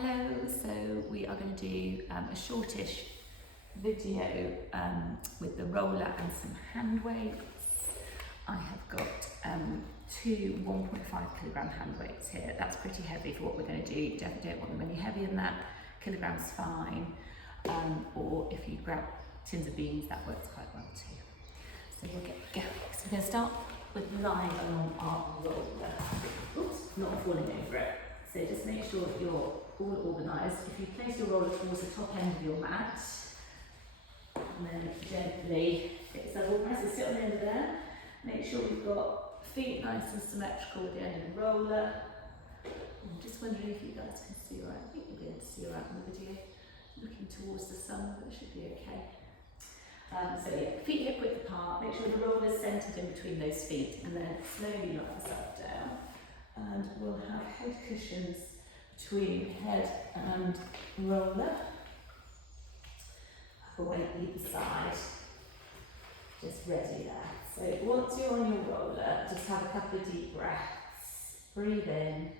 Hello, so we are going to do a shortish video with the roller and some hand weights. I have got two 1.5 kilogram hand weights here. That's pretty heavy for what we're going to do. Definitely don't want them any heavier than that. Kilogram's fine. Or if you grab tins of beans, that works quite well too. So we'll get going. So we're going to start with lying along our roller. Oops, not falling over it. So just make sure that you're all organised. If you place your roller towards the top end of your mat, and then gently get yourself organised, so sit on the end of there. Make sure you've got feet nice and symmetrical with the end of the roller. I'm just wondering if you guys can see all right. I think you'll be able to see all right in the video. Looking towards the sun, but it should be okay. So yeah, feet hip width apart. Make sure the roller is centred in between those feet, and then slowly lock yourself down. And we'll have head cushions between head and roller. Upper weight either side. Just ready there. So once you're on your roller, just have a couple of deep breaths. Breathe in,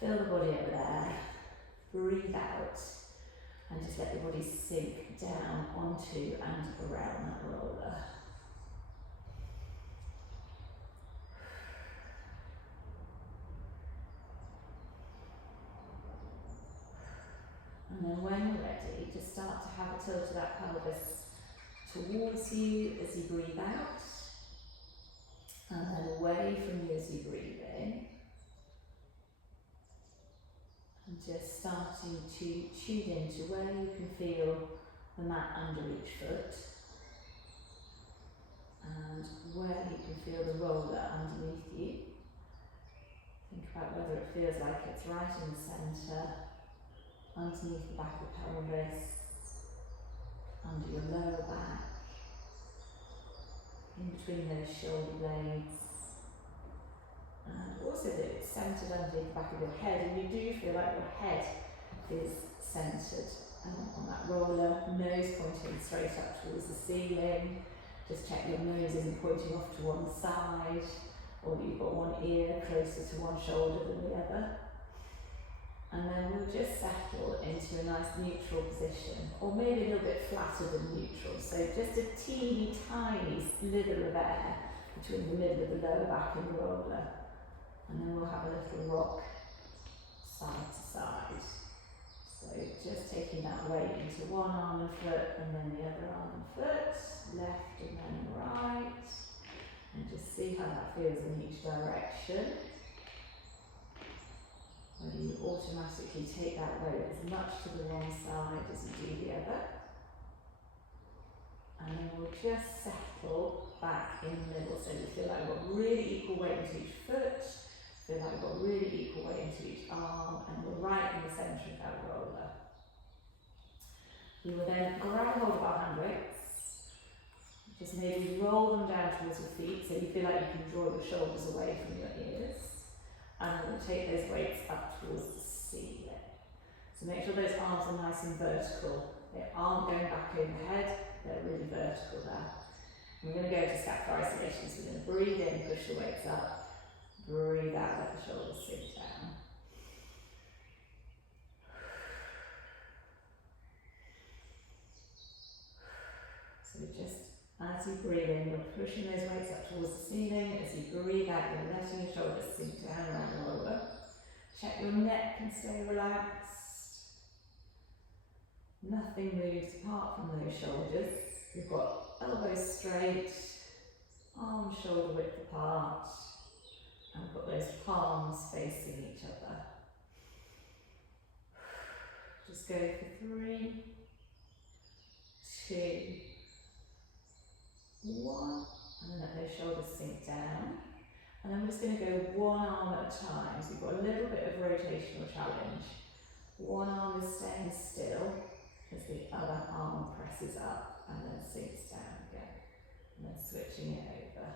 fill the body up with air. Breathe out, and just let your body sink down onto and around that roller. And then when you're ready, just start to have a tilt of that pelvis towards you as you breathe out, and then away from you as you breathe in. And just starting to tune into where you can feel the mat under each foot, and where you can feel the roller underneath you. Think about whether it feels like it's right in the centre, underneath the back of the pelvis, under your lower back, in between those shoulder blades, and also that it's centred underneath the back of your head, and you do feel like your head is centred on that roller, nose pointing straight up towards the ceiling. Just check your nose isn't pointing off to one side, or that you've got one ear closer to one shoulder than the other. And then we'll just settle into a nice neutral position, or maybe a little bit flatter than neutral. So just a teeny tiny slither of air between the middle of the lower back and the roller. And then we'll have a little rock side to side. So just taking that weight into one arm and foot, and then the other arm and foot, left and then right. And just see how that feels in each direction. Whether you automatically take that weight as much to the one side as you do the other. And then we'll just settle back in the middle, so you feel like we've got really equal weight into each foot, feel like we've got really equal weight into each arm, and we're right in the centre of that roller. We will then grab hold of our hand weights, just maybe roll them down towards your feet, so you feel like you can draw your shoulders away from your ears. And we'll take those weights up towards the ceiling. So make sure those arms are nice and vertical. They aren't going back overhead, they're really vertical there. And we're going to go to scapular isolation, so we're going to breathe in, push the weights up, breathe out, let the shoulders sink down. So just as you breathe in, you're pushing those weights up towards the ceiling. As you breathe out, you're letting your shoulders sink down around the roller. Check your neck can stay relaxed. Nothing moves apart from those shoulders. You've got elbows straight, arms shoulder width apart, and we've got those palms facing each other. Just go for 3, 2, 1, and then let those shoulders sink down. And then we're just going to go one arm at a time. So you've got a little bit of rotational challenge. One arm is staying still as the other arm presses up and then sinks down again. And then switching it over.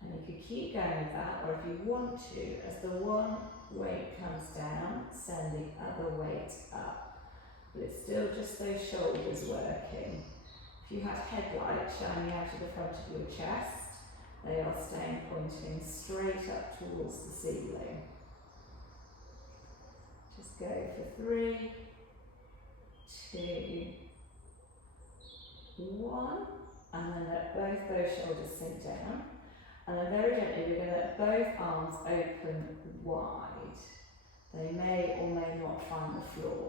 And you can keep going with that, or if you want to, as the one weight comes down, send the other weight up. But it's still just those shoulders working. If you had headlights shining out of the front of your chest, they are staying pointing straight up towards the ceiling. go for 3, 2, 1, and then let both those shoulders sink down. And then very gently we're going to let both arms open wide. They may or may not find the floor.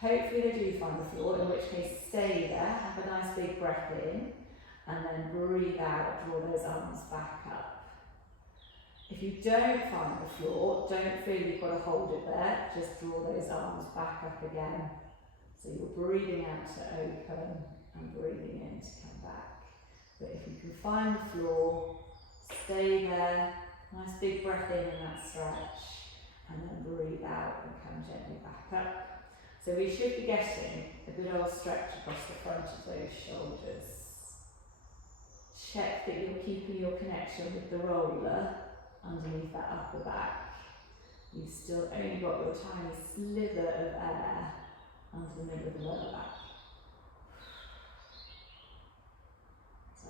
Hopefully they do find the floor, in which case stay there, have a nice big breath in, and then breathe out, draw those arms back up. If you don't find the floor, don't feel you've got to hold it there, just draw those arms back up again. So you're breathing out to open and breathing in to come back. But if you can find the floor, stay there, nice big breath in that stretch, and then breathe out and come gently back up. So we should be getting a good old stretch across the front of those shoulders. Check that you're keeping your connection with the roller underneath that upper back. You've still only got your tiny slither of air under the middle of the lower back. So.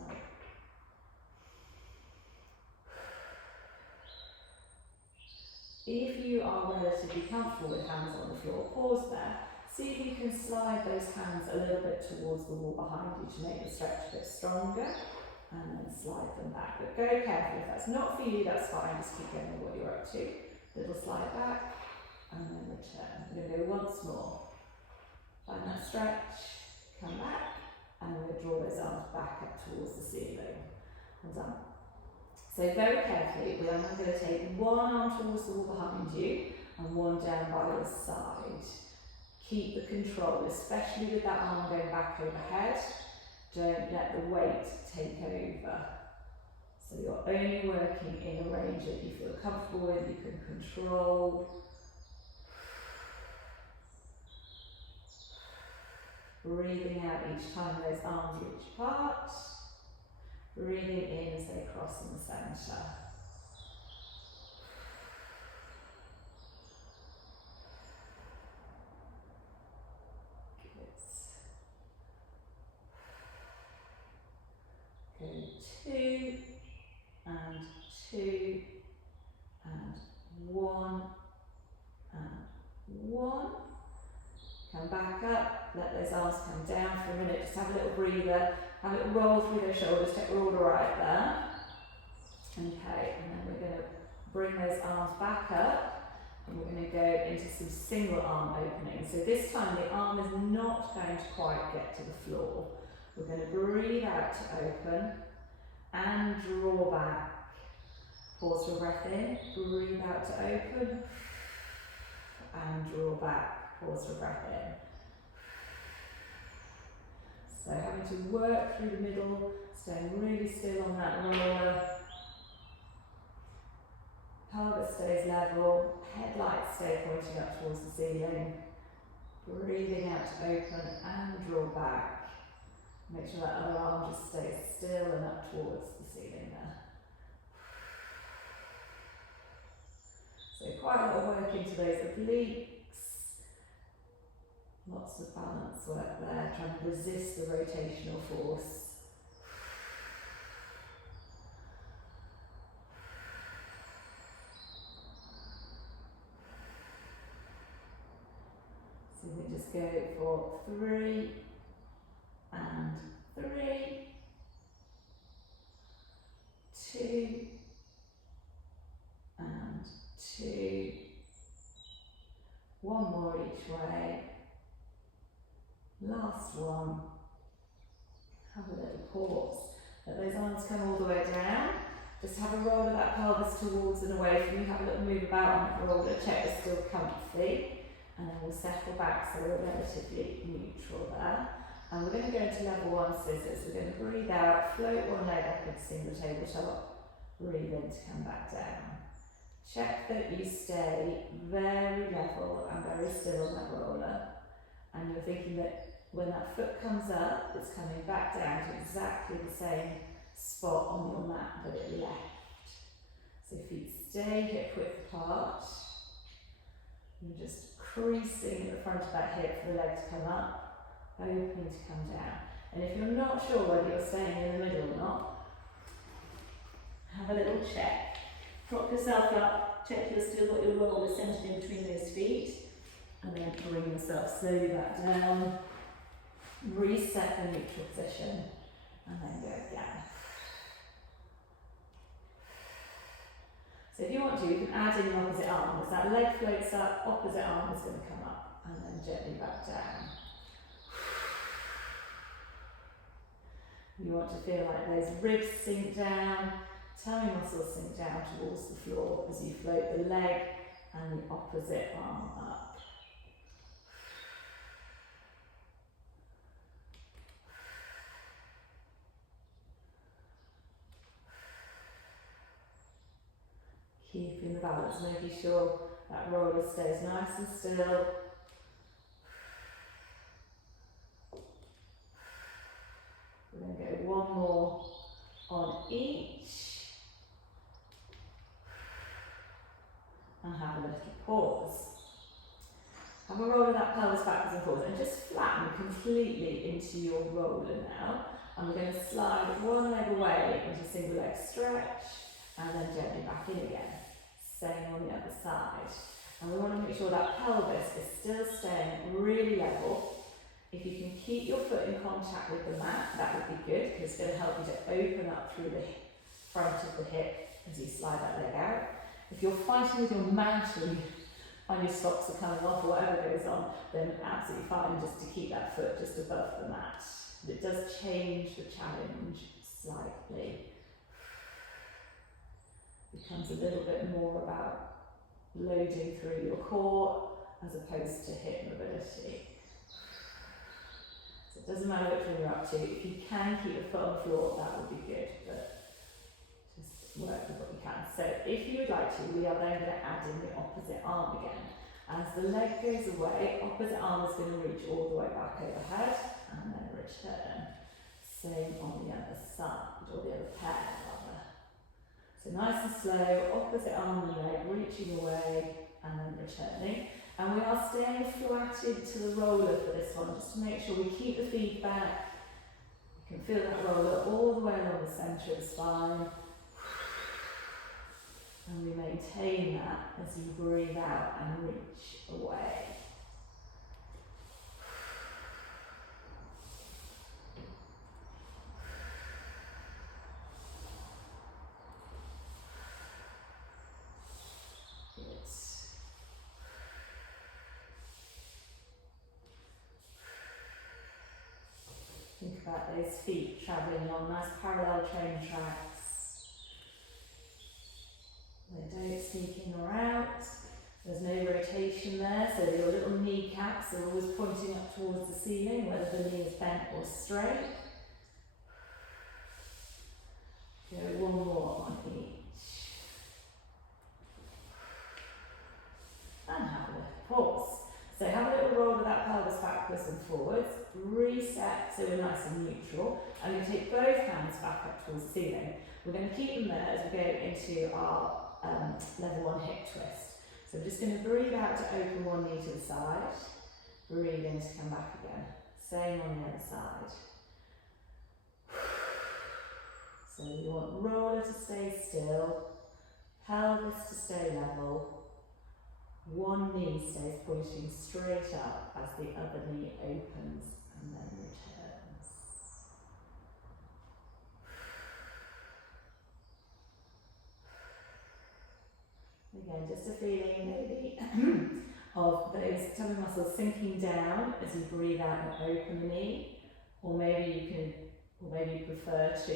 If you are relatively comfortable with hands on the floor, pause there. See if you can slide those hands a little bit towards the wall behind you to make the stretch a bit stronger, and then slide them back. But go carefully. If that's not for you, that's fine. Just keep going with what you're up to. Little slide back, and then return. We're going to go once more. Find that stretch, come back, and we'll draw those arms back up towards the ceiling. Well done. So very carefully, we are now going to take one arm towards the wall behind you and one down by your side. Keep the control, especially with that arm going back overhead. Don't let the weight take over. So you're only working in a range that you feel comfortable with, you can control. Breathing out each time those arms reach apart. Breathing in as they cross in the centre. Good. Go 2 and 2 and 1 and 1. Come back up, let those arms come down for a minute, just have a little breather, have a little roll through those shoulders, check we're all right there. Okay, and then we're going to bring those arms back up, and we're going to go into some single arm openings. So this time the arm is not going to quite get to the floor. We're going to breathe out to open, and draw back. Pause for a breath in, breathe out to open, and draw back. Pause for breath in. So having to work through the middle, staying really still on that roller. Pelvis stays level, headlights stay pointing up towards the ceiling. Breathing out to open and draw back. Make sure that other arm just stays still and up towards the ceiling there. So quite a lot of work into those obliques. Lots of balance work there, trying to resist the rotational force. So we just go for 3 and 3, 2 and 2, one more each way. Last one. Have a little pause. Let those arms come all the way down. Just have a roll of that pelvis towards and away from you. Have a little move about on that roller. Check we're still comfy. And then we'll settle back so we're relatively neutral there. And we're going to go into level 1 scissors. We're going to breathe out, float one leg up into single tabletop. Breathe in to come back down. Check that you stay very level and very still on that roller. And you're thinking that when that foot comes up, it's coming back down to exactly the same spot on your mat that it left. So feet stay hip width apart. You're just creasing at the front of that hip for the leg to come up, opening to come down. And if you're not sure whether you're staying in the middle or not, have a little check. Prop yourself up, check you've still got your roller centered in between those feet. yourself slowly back down, reset the neutral position, and then go again. So if you want to, you can add in the opposite arm. As that leg floats up, opposite arm is going to come up, and then gently back down. You want to feel like those ribs sink down, tummy muscles sink down towards the floor as you float the leg and the opposite arm up. Keeping the balance, making sure that roller stays nice and still. We're going to go one more on each. And have a little pause. Have a roll of that pelvis backwards and forwards and just flatten completely into your roller now. And we're going to slide one leg away into single leg stretch and then gently back in again. Same on the other side. And we want to make sure that pelvis is still staying really level. If you can keep your foot in contact with the mat, that would be good because it's going to help you to open up through the front of the hip as you slide that leg out. If you're fighting with your mountain and your socks are coming off or whatever goes on, then absolutely fine just to keep that foot just above the mat. But it does change the challenge slightly. It becomes a little bit more about loading through your core as opposed to hip mobility. So it doesn't matter which one you're up to. If you can keep the foot on the floor, that would be good. But just work with what you can. So if you would like to, we are then going to add in the opposite arm again. As the leg goes away, opposite arm is going to reach all the way back overhead and then return. Same on the other side, or the other pair rather. So nice and slow, opposite arm and leg reaching away and then returning. And we are staying flatted to the roller for this one, just to make sure we keep the feedback. You can feel that roller all the way along the centre of the spine. And we maintain that as you breathe out and reach away. Good. Think about those feet travelling on nice parallel train tracks. They don't sneak in or out. There's no rotation there, so your little kneecaps are always pointing up towards the ceiling, whether the knee is bent or straight. Go one more on each. And have a little pause. So have a little roll of that pelvis backwards and forwards. Reset so we're nice and neutral. And we're going to take both hands back up towards the ceiling. We're going to keep them there as we go into our level 1 hip twist. So we're just going to breathe out to open one knee to the side, breathe in to come back again. Same on the other side. So you want roller to stay still, pelvis to stay level, one knee stays pointing straight up as the other knee opens and then returns. Again, just a feeling maybe of those tummy muscles sinking down as you breathe out and open the knee, or maybe you prefer to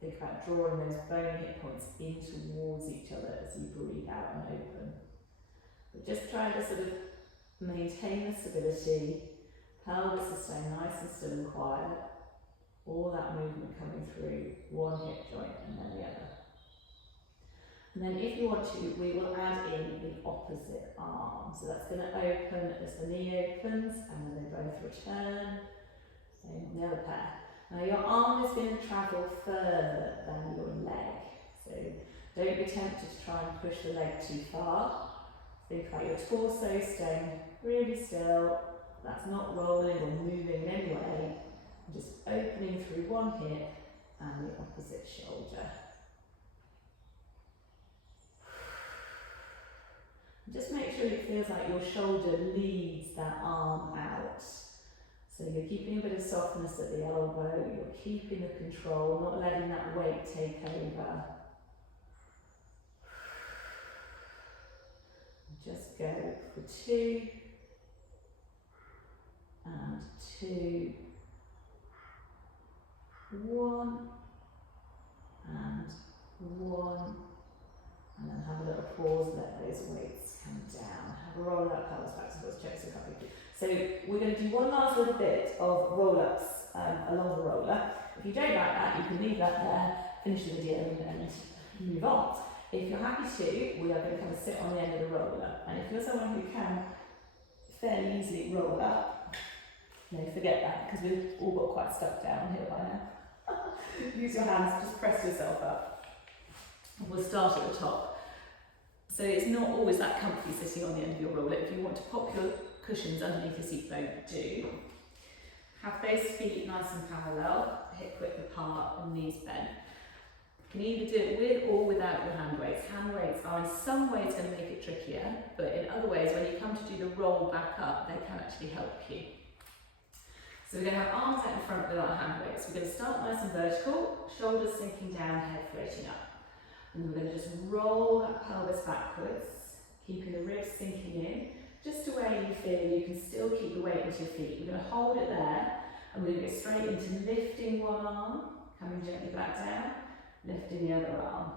think about drawing those bone hip points in towards each other as you breathe out and open. But just try to sort of maintain the stability, pelvis is staying nice and still and quiet, all that movement coming through one hip joint and then the other. And then if you want to, we will add in the opposite arm. So that's going to open as the knee opens and then they both return. Same on the other pair. Now your arm is going to travel further than your leg. So don't be tempted to try and push the leg too far. Think about your torso staying really still. That's not rolling or moving in any way. Just opening through one hip and the opposite shoulder. Just make sure it feels like your shoulder leads that arm out. So you're keeping a bit of softness at the elbow, you're keeping the control, not letting that weight take over. Just go for 2, and 2, 1, and 1, and then have a little pause, let those weights come down. Have a roll up, pelvis back to those checks a couple of. So we're going to do one last little bit of roll-ups along the roller. If you don't like that, you can leave that there, finish the video and move on. If you're happy to, we are going to come and sit on the end of the roller. And if you're someone who can fairly easily roll up, no, forget that, because we've all got quite stuck down here by now. Use your hands, just press yourself up. We'll start at the top. So it's not always that comfy sitting on the end of your roller. If you want to pop your cushions underneath your seat bone, do. Have those feet nice and parallel, hip width apart and knees bent. You can either do it with or without your hand weights. Hand weights are in some ways going to make it trickier, but in other ways, when you come to do the roll back up, they can actually help you. So we're going to have arms out in front with our hand weights. We're going to start nice and vertical, shoulders sinking down, head floating up. And we're going to just roll that pelvis backwards, keeping the ribs sinking in, just to where you feel you can still keep the weight into your feet. We're going to hold it there, and we're going to go straight into lifting one arm, coming gently back down, lifting the other arm,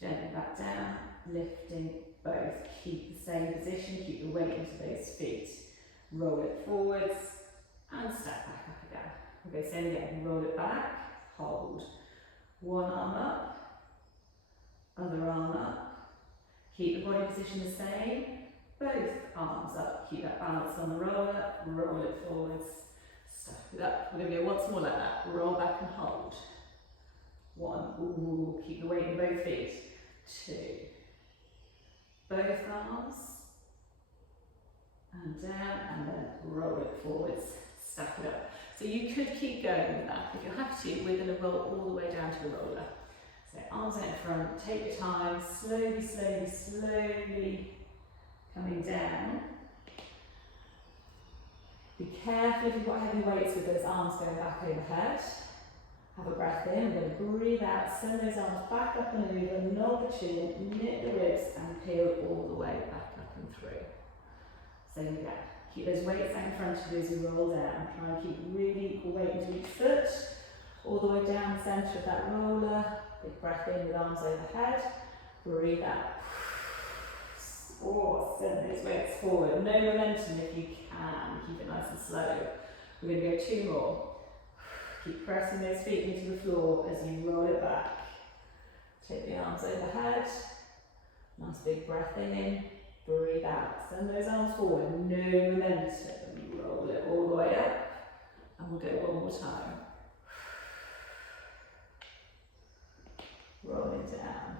gently back down, lifting both. Keep the same position, keep the weight into those feet. Roll it forwards, and step back up again. We'll go same again, roll it back, hold. One arm up, other arm up. Keep the body position the same. Both arms up. Keep that balance on the roller. Roll it forwards. Step it up. We're going to go once more like that. Roll back and hold. 1. Ooh, keep the weight in both feet. 2. Both arms. And down. And then roll it forwards. Stack it up. So you could keep going with that. If you're happy to, we're going to roll all the way down to the roller. So arms out in front, take your time, slowly, slowly, slowly coming down. Be careful if you've got heavy weights with those arms going back overhead. Have a breath in, we're going to breathe out, send those arms back up and over, nod the chin, knit the ribs and peel all the way back up and through. Same again. Keep those weights out in front of you as you roll down. Try and keep really equal weight into each foot, all the way down the centre of that roller. Big breath in with arms overhead. Breathe out. Oh, send those weights forward. No momentum if you can. Keep it nice and slow. We're going to go 2 more. Keep pressing those feet into the floor as you roll it back. Take the arms overhead. Nice big breath in. Breathe out. Send those arms forward. No momentum. Roll it all the way up. And we'll go one more time. Rolling down.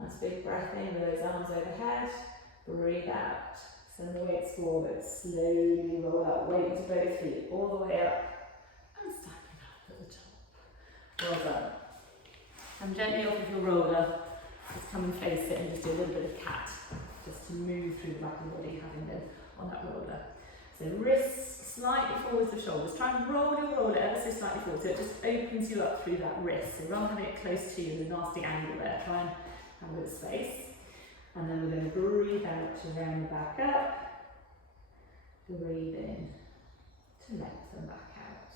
Nice big breath in with those arms overhead. Breathe out. Send the weights forward. Slowly roll up. Weight into both feet. All the way up. And stack it up at the top. Well done. And gently off of your roller. Just come and face it and just do a little bit of cat. Just to move through the back of the body, having been on that roller. So wrists slightly forwards the shoulders. Try and roll your roller ever so slightly forward, so it just opens you up through that wrist. So rather than having it close to you in a nasty angle there, try and have a bit of space. And then we're going to breathe out to round the back up. Breathe in to lengthen back out.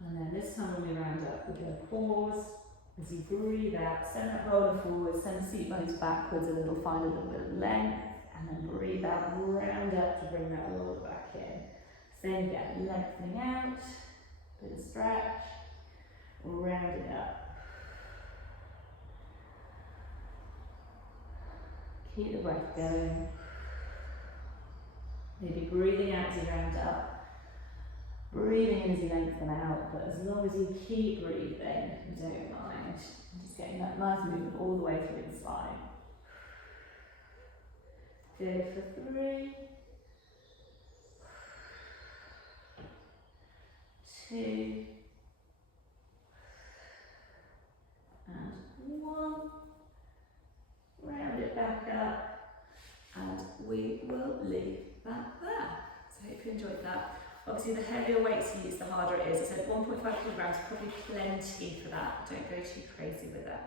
And then this time when we round up, we're going to pause. As you breathe out, send that roller forward, send the seat bones backwards a little, find a little bit of length, and then breathe out, round up to bring that roller back in. Same again, lengthening out, bit of stretch, rounding up. Keep the breath going. Maybe breathing out as you round up. Breathing in as you lengthen out, but as long as you keep breathing, you don't mind. Just getting that nice movement all the way through the spine. Good for 3, 2, we will leave that there. So I hope you enjoyed that. Obviously the heavier weights you use, the harder it is. I said 1.5 kilograms, probably plenty for that. Don't go too crazy with it.